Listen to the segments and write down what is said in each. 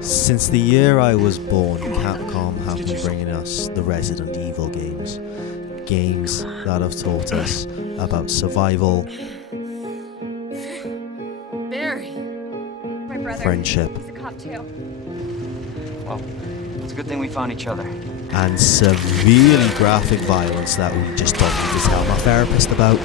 Since the year I was born, Capcom have been bringing us the Resident Evil games. Games that have taught us about survival, Barry. My brother. friendship, He's a cop too. Well, it's a good thing we found each other. and severely graphic violence that we just don't need to tell my therapist about.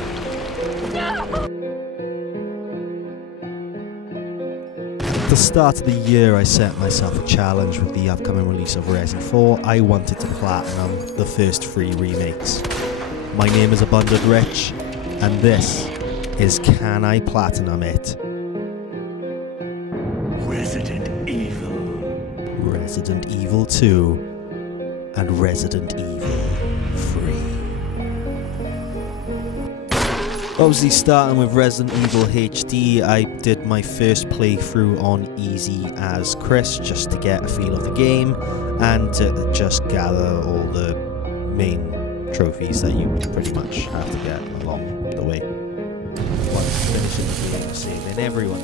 At the start of the year, I set myself a challenge with the upcoming release of Resi 4. I wanted to platinum the first 3 remakes. My name is Abundant Rich, and this is Can I Platinum It? Resident Evil. Resident Evil 2 and Resident Evil 3. Obviously, starting with Resident Evil HD, I did my first playthrough on easy as Chris just to get a feel of the game and to just gather all the main trophies that you pretty much have to get along the way. Once finishing the game, saving everyone.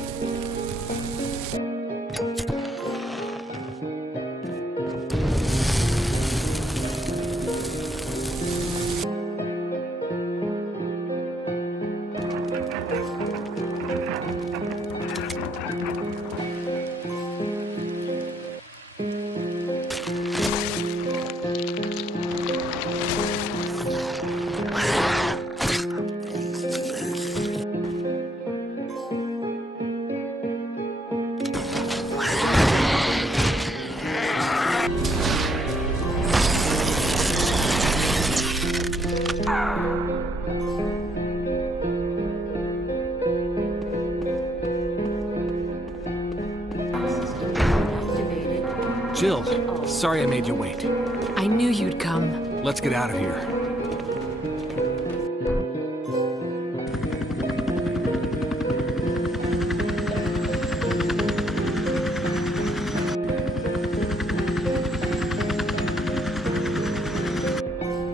Jill, sorry I made you wait. I knew you'd come. Let's get out of here.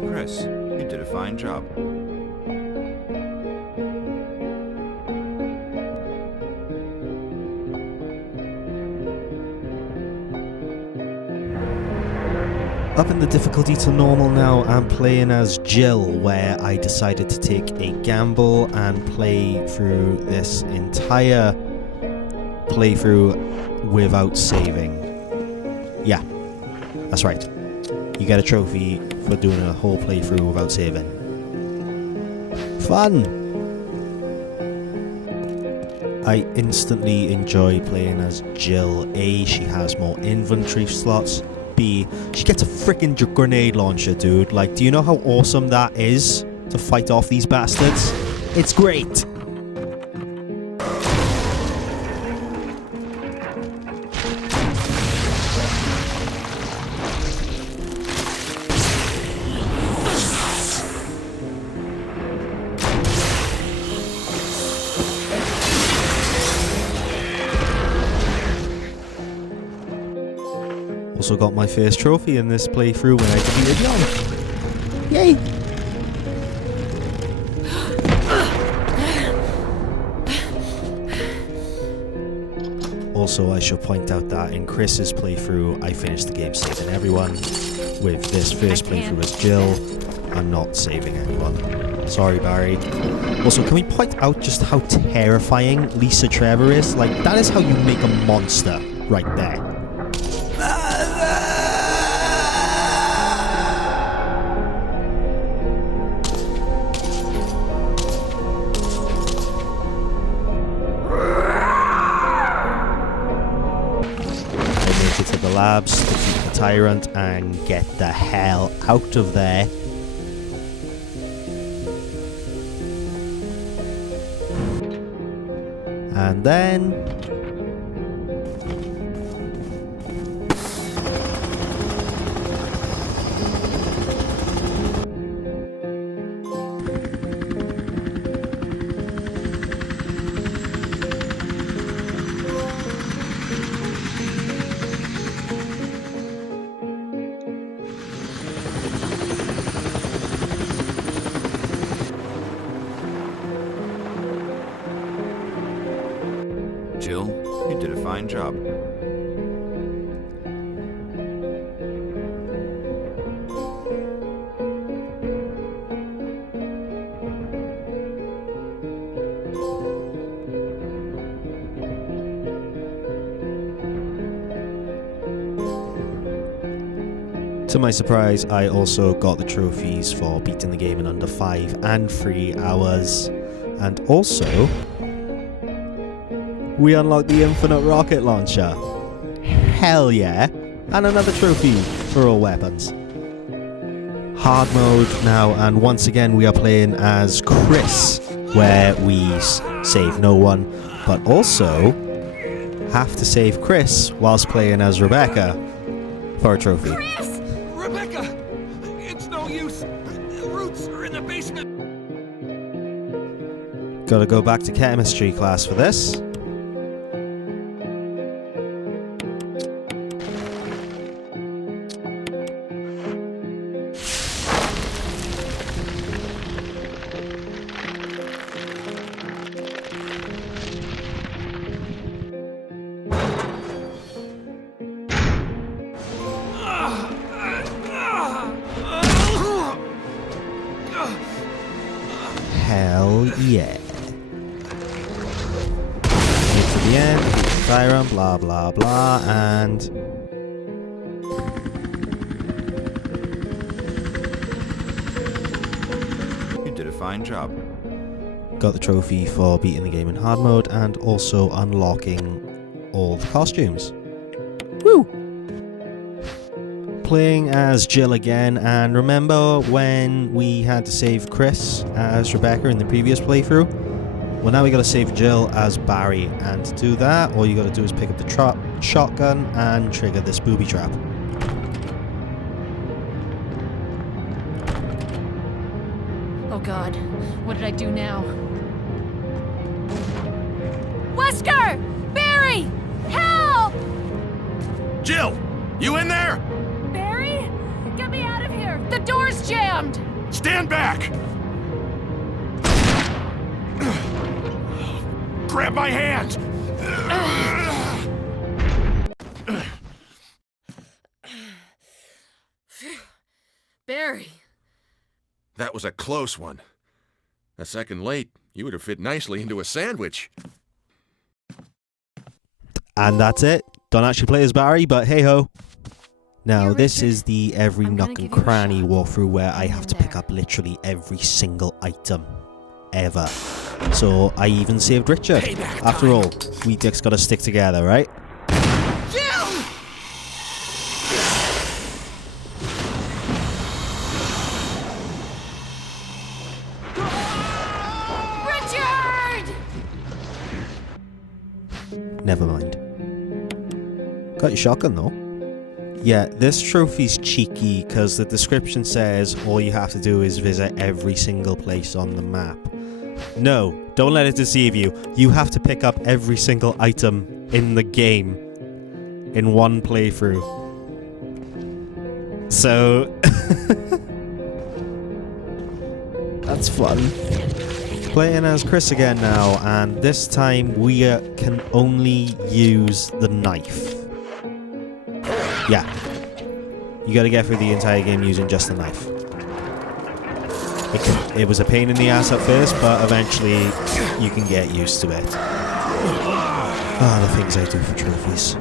Chris, you did a fine job. Up in the difficulty to normal now, I'm playing as Jill, where I decided to take a gamble and play through this entire playthrough without saving. Yeah, that's right. You get a trophy for doing a whole playthrough without saving. Fun! I instantly enjoy playing as Jill. A, she has more inventory slots. B, she gets a freaking grenade launcher, dude. Like, do you know how awesome that is to fight off these bastards? It's great. Also got my first trophy in this playthrough when I defeated Yon. Yay! Also, I should point out that in Chris's playthrough, I finished the game saving everyone. With this first playthrough as Jill, I'm not saving anyone. Sorry, Barry. Also, can we point out just how terrifying Lisa Trevor is? Like, that is how you make a monster right there. To the labs, defeat the tyrant, and get the hell out of there. And then Jill, you did a fine job. To my surprise, I also got the trophies for beating the game in under 5 and 3 hours. And also, we unlocked the infinite rocket launcher. Hell yeah. And another trophy for all weapons. Hard mode now, and once again we are playing as Chris, where we save no one, but also have to save Chris whilst playing as Rebecca for a trophy. Chris! Rebecca! It's no use. The roots are in the basement. Gotta go back to chemistry class for this. Hell yeah. Get to the end, siren, blah blah blah, and You did a fine job. got the trophy for beating the game in hard mode and also unlocking all the costumes. Woo! Playing as Jill again, and remember when we had to save Chris as Rebecca in the previous playthrough? Well, now we gotta save Jill as Barry, and to do that, all you gotta do is pick up the shotgun and trigger this booby trap. Oh god, what did I do now? Wesker! Barry! Help! Jill, you in there? Barry? Get me out of here! The door's jammed! Stand back! Grab my hand! Barry. That was a close one. A second late, you would have fit nicely into a sandwich. And that's it. Don't actually play as Barry, but hey ho. Now, Here, this Richard. is the every I'm gonna nook and give you a cranny shot. walkthrough where I Hang have in to pick there. up literally every single item ever. So I even saved Richard. Payback After time. all, we dicks gotta stick together, right? Richard! Never mind. Got your shotgun though. Yeah, this trophy's cheeky because the description says all you have to do is visit every single place on the map. No, don't let it deceive you. You have to pick up every single item in the game in one playthrough. So that's fun. Playing as Chris again now, and this time we can only use the knife. Yeah. You gotta get through the entire game using just the knife. It was a pain in the ass at first, but eventually you can get used to it. Ah, the things I do for trophies.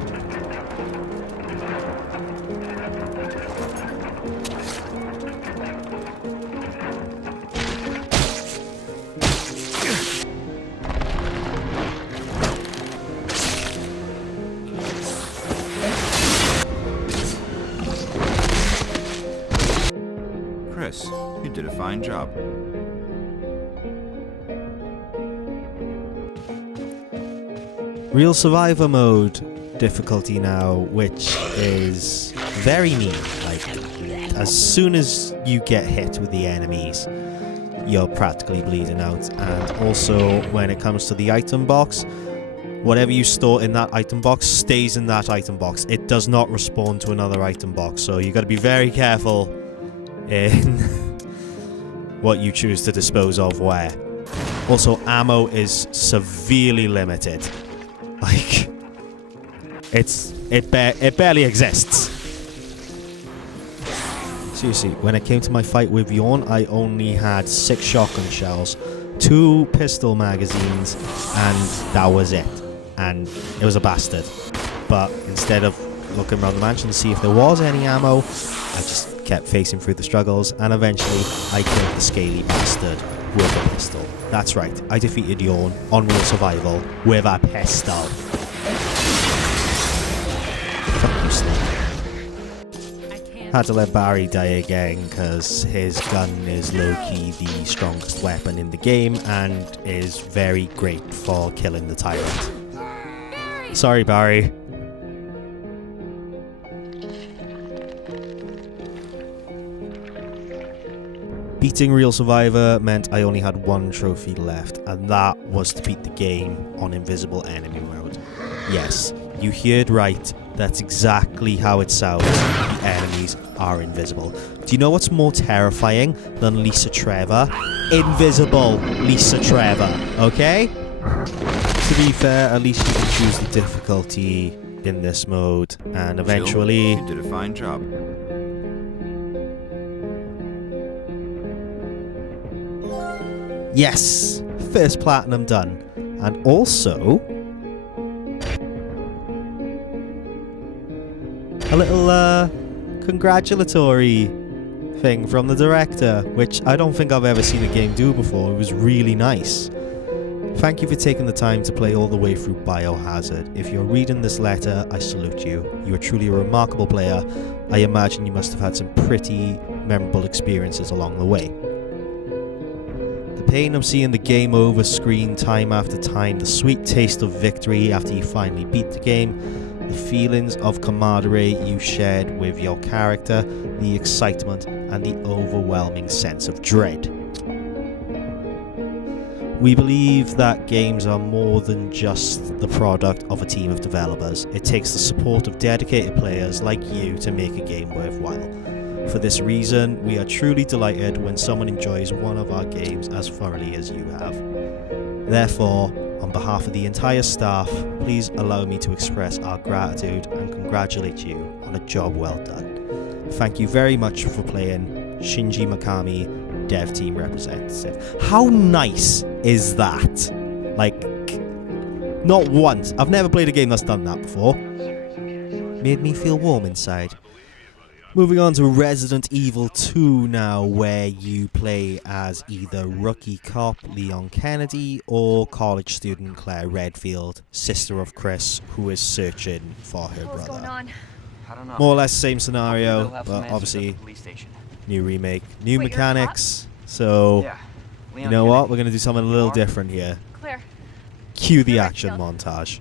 Chris, you did a fine job. Real Survivor mode difficulty now, which is very neat. Like, as soon as you get hit with the enemies, you're practically bleeding out. And also, when it comes to the item box, whatever you store in that item box stays in that item box. It does not respawn to another item box, so you got to be very careful in what you choose to dispose of where. Also, ammo is severely limited. Like, it barely exists. Seriously, when it came to my fight with Bjorn, I only had 6 shotgun shells, 2 pistol magazines, and that was it. And it was a bastard. But instead of looking around the mansion to see if there was any ammo. I just kept facing through the struggles, and eventually I killed the scaly bastard with a pistol. That's right, I defeated Yawn on Real Survival with a pistol. Fuck you, Snake. Had to let Barry die again because his gun is low-key the strongest weapon in the game and is very great for killing the tyrant. Sorry, Barry. Beating Real Survivor meant I only had one trophy left, and that was to beat the game on Invisible Enemy mode. Yes, you heard right. That's exactly how it sounds. The enemies are invisible. Do you know what's more terrifying than Lisa Trevor? Invisible Lisa Trevor, okay? To be fair, at least you can choose the difficulty in this mode, and eventually... You did a fine job. Yes! First platinum done. And also... a little, congratulatory thing from the director, which I don't think I've ever seen a game do before. It was really nice. Thank you for taking the time to play all the way through Biohazard. If you're reading this letter, I salute you. You are truly a remarkable player. I imagine you must have had some pretty memorable experiences along the way. The pain of seeing the game over screen time after time, the sweet taste of victory after you finally beat the game, the feelings of camaraderie you shared with your character, the excitement, and the overwhelming sense of dread. We believe that games are more than just the product of a team of developers. It takes the support of dedicated players like you to make a game worthwhile. For this reason, we are truly delighted when someone enjoys one of our games as thoroughly as you have. Therefore, on behalf of the entire staff, please allow me to express our gratitude and congratulate you on a job well done. Thank you very much for playing Shinji Mikami, Dev Team Representative. How nice is that? Like, not once. I've never played a game that's done that before. Made me feel warm inside. Moving on to Resident Evil 2 now, where you play as either rookie cop Leon Kennedy or college student Claire Redfield, sister of Chris, who is searching for her What's going brother. on? I don't know. More or less same scenario, They'll have some but answers at obviously the police station. new remake, new Wait, you're a cop? mechanics. So, Yeah. you Leon know what? Kennedy. We're going to do something a little different here. Claire. Cue the Claire action Redfield. montage.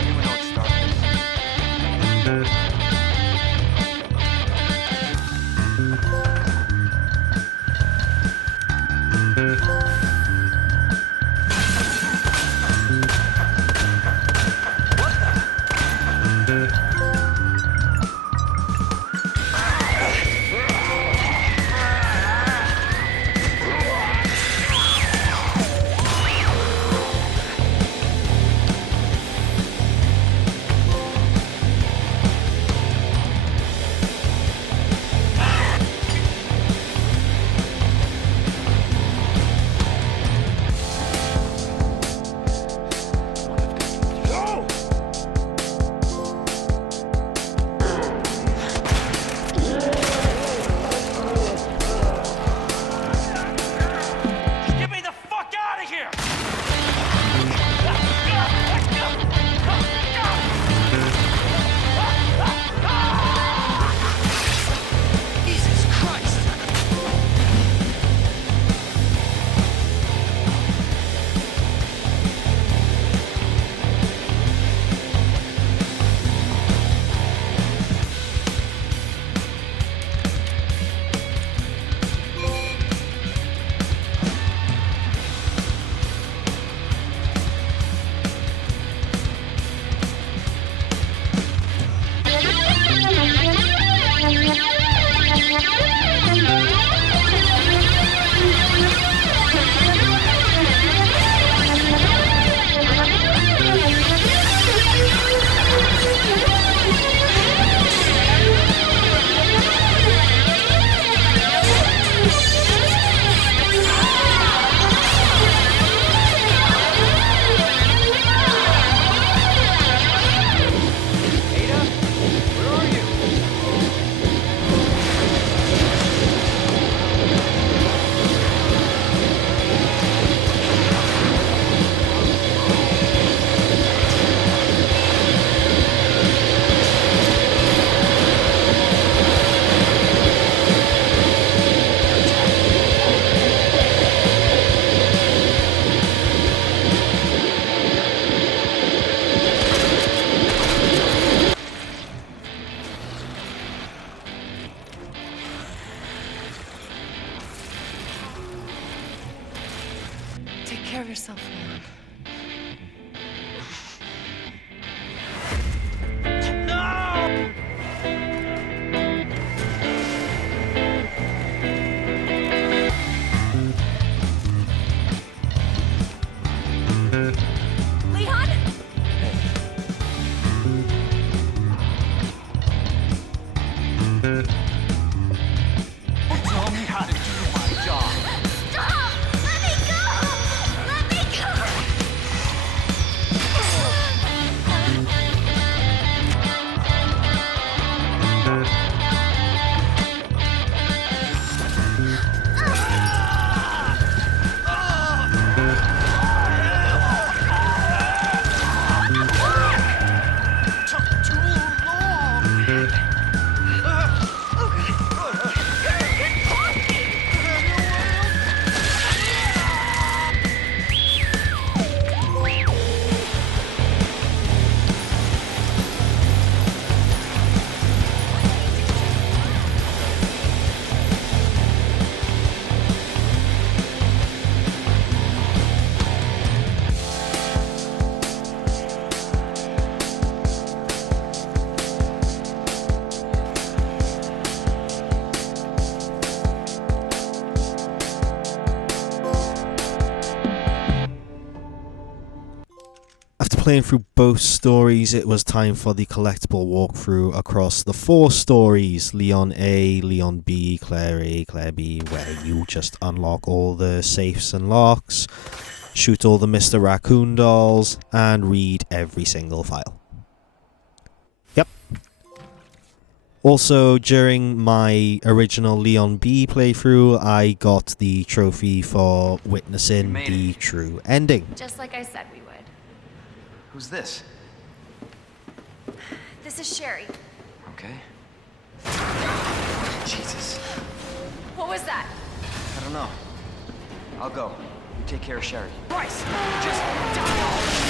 Anyone know what Star is? yourself alone. Leon? Tell me how to do my job. Stop! Let me go! Let me go! Took too long. After playing through both stories, it was time for the collectible walkthrough across the 4 stories: Leon A, Leon B, Claire A, Claire B, where you just unlock all the safes and locks, shoot all the Mr. Raccoon dolls, and read every single file. Yep. Also, during my original Leon B playthrough, I got the trophy for witnessing the true ending. Just like I said we would. Who's this? This is Sherry. Okay. Jesus. What was that? I don't know. I'll go. You take care of Sherry. Bryce, just die already.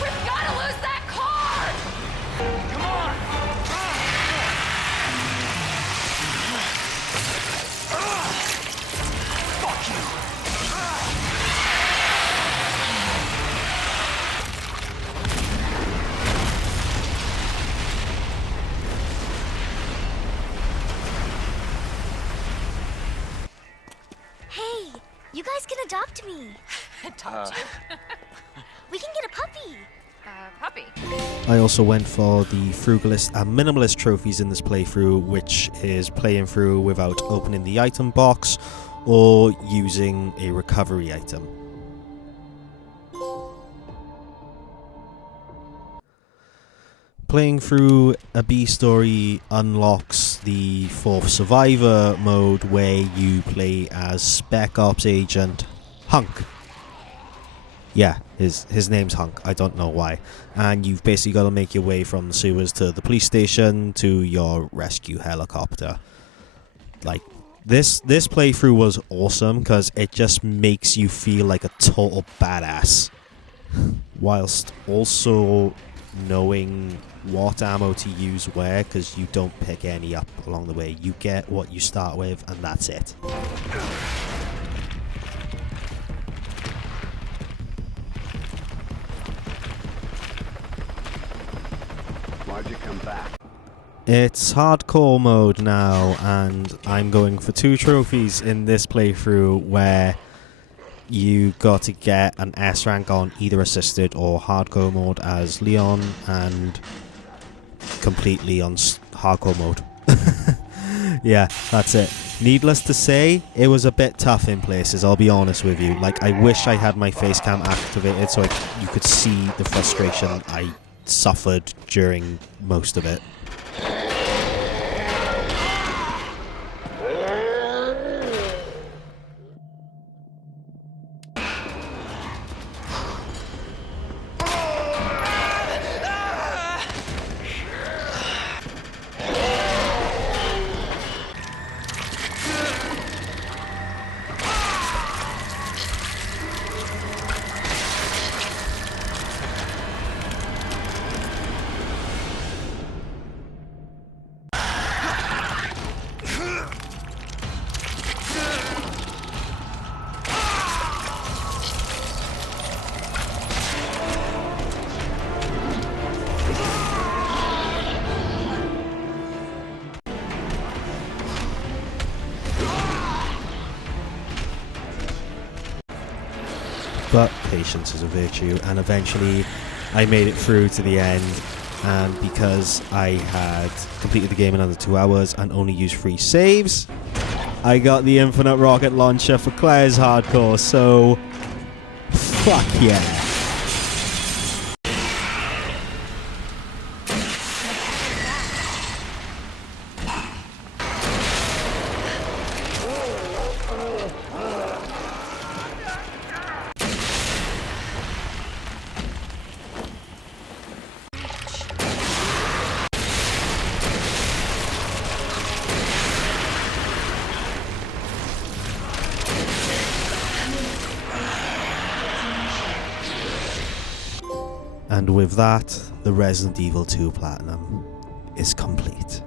We've got to lose that car! Come on. Fuck you. Hey, you guys can adopt me. Adopt you. We can get a puppy. Puppy. I also went for the frugalist and minimalist trophies in this playthrough, which is playing through without opening the item box or using a recovery item. Playing through a B story unlocks the 4th survivor mode, where you play as Spec Ops agent Hunk. Yeah, his name's Hunk. I don't know why. And you've basically got to make your way from the sewers to the police station to your rescue helicopter. Like, this playthrough was awesome because it just makes you feel like a total badass, whilst also knowing what ammo to use where, because you don't pick any up along the way. You get what you start with, and that's it. Why'd you come back? It's hardcore mode now, and I'm going for 2 trophies in this playthrough where you got to get an S rank on either assisted or hardcore mode as Leon, and completely on hardcore mode. Yeah, that's it. Needless to say, it was a bit tough in places, I'll be honest with you. Like, I wish I had my face cam activated so you could see the frustration I suffered during most of it. but patience is a virtue, and eventually I made it through to the end. And because I had completed the game in under 2 hours and only used 3 saves, I got the infinite rocket launcher for Claire's hardcore, so fuck yeah. And with that, the Resident Evil 2 Platinum is complete.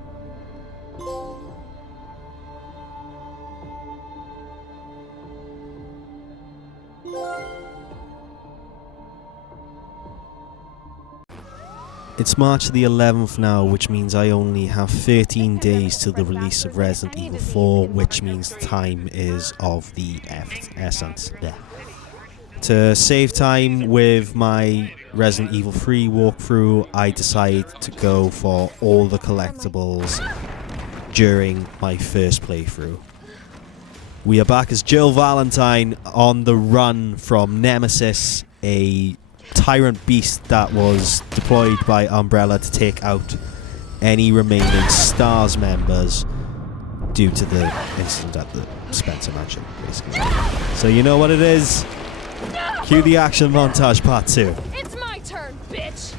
It's March the 11th now, which means I only have 13 days till the release of Resident Evil 4, which means time is of the essence. Yeah. To save time with my Resident Evil 3 walkthrough, I decided to go for all the collectibles during my first playthrough. We are back as Jill Valentine on the run from Nemesis, a tyrant beast that was deployed by Umbrella to take out any remaining STARS members due to the incident at the Spencer Mansion, basically. So you know what it is? Cue the action montage part 2. It's my turn, bitch!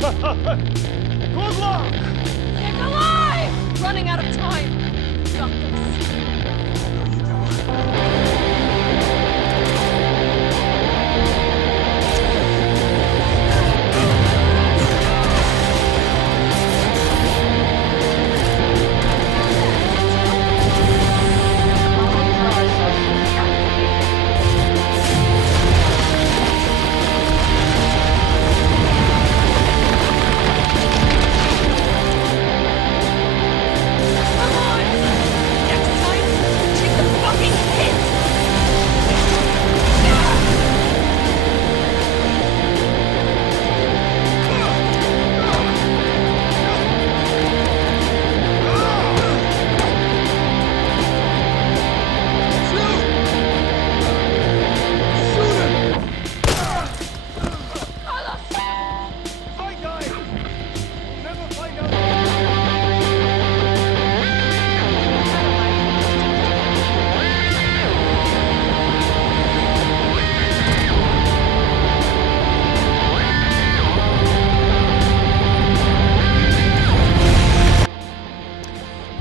Good luck! Stick alive! Running out of time. Got this.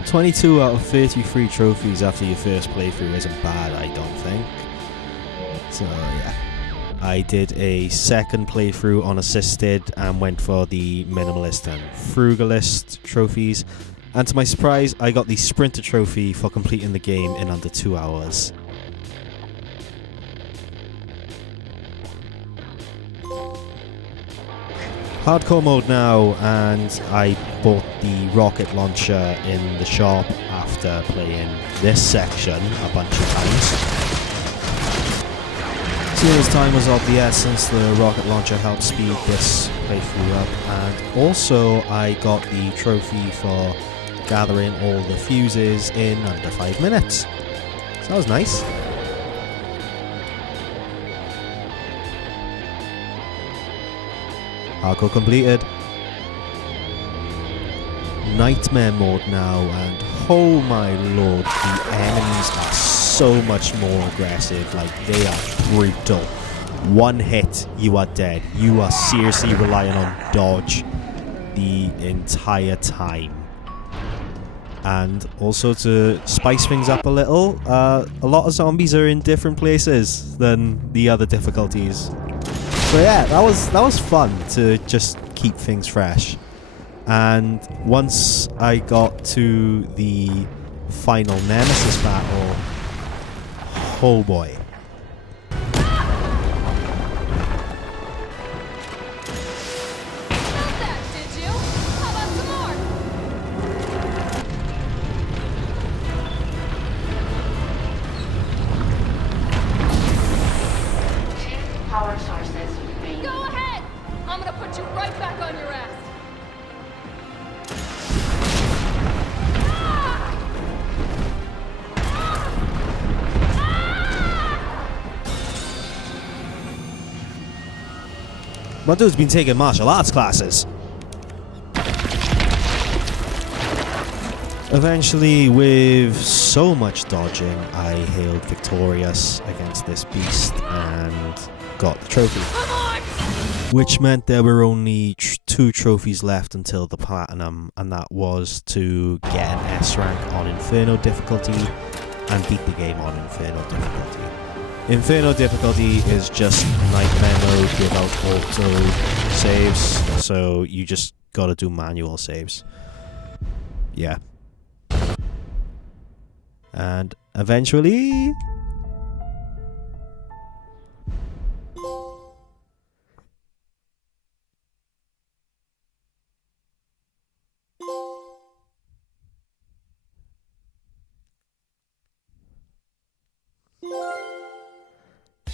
$22 out of 33 trophies after your first playthrough isn't bad, I don't think. So yeah, I did a second playthrough on assisted and went for the minimalist and frugalist trophies, and to my surprise I got the sprinter trophy for completing the game in under 2 hours. Hardcore mode now, and I bought the rocket launcher in the shop after playing this section a bunch of times. Seeing as time was of the essence, the rocket launcher helped speed this playthrough up, and also I got the trophy for gathering all the fuses in under 5 minutes. So that was nice. Hardcore completed. Nightmare mode now, and oh my lord, the enemies are so much more aggressive. Like, they are brutal. One hit, you are dead. You are seriously relying on dodge the entire time. And also, to spice things up a little, a lot of zombies are in different places than the other difficulties. So yeah, that was fun to just keep things fresh. And once I got to the final nemesis battle, oh boy. My dude's been taking martial arts classes. Eventually, with so much dodging, I hailed victorious against this beast and got the trophy. Which meant there were only 2 trophies left until the platinum, and that was to get an S rank on Inferno difficulty and beat the game on Inferno difficulty. Inferno difficulty is just nightmare mode without auto saves, so you just gotta do manual saves. Yeah. And eventually...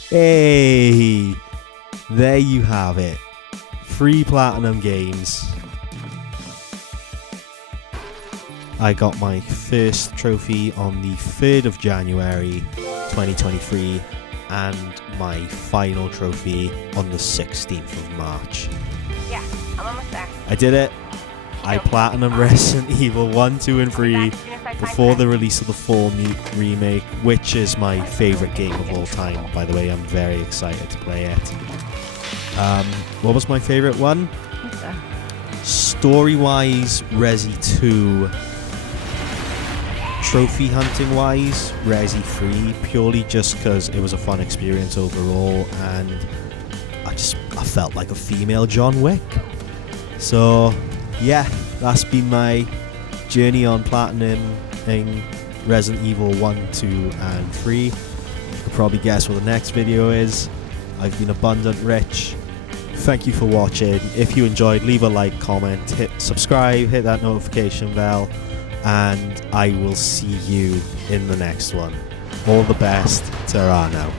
Hey, there you have it. 3 platinum games. I got my first trophy on the 3rd of January 2023 and my final trophy on the 16th of March. Yeah, I'm almost there. I did it. I platinum Resident Evil 1, 2 and 3 before the release of the 4 remake, which is my favourite game of all time. By the way, I'm very excited to play it. What was my favourite one? story-wise, Resi 2. Trophy hunting-wise, Resi 3, purely just because it was a fun experience overall, and I felt like a female John Wick. So, yeah, that's been my journey on platinuming Resident Evil 1, 2, and 3. You can probably guess what the next video is. I've been Abundant Rich. Thank you for watching. If you enjoyed, leave a like, comment, hit subscribe, hit that notification bell, and I will see you in the next one. All the best. Ta-ra now.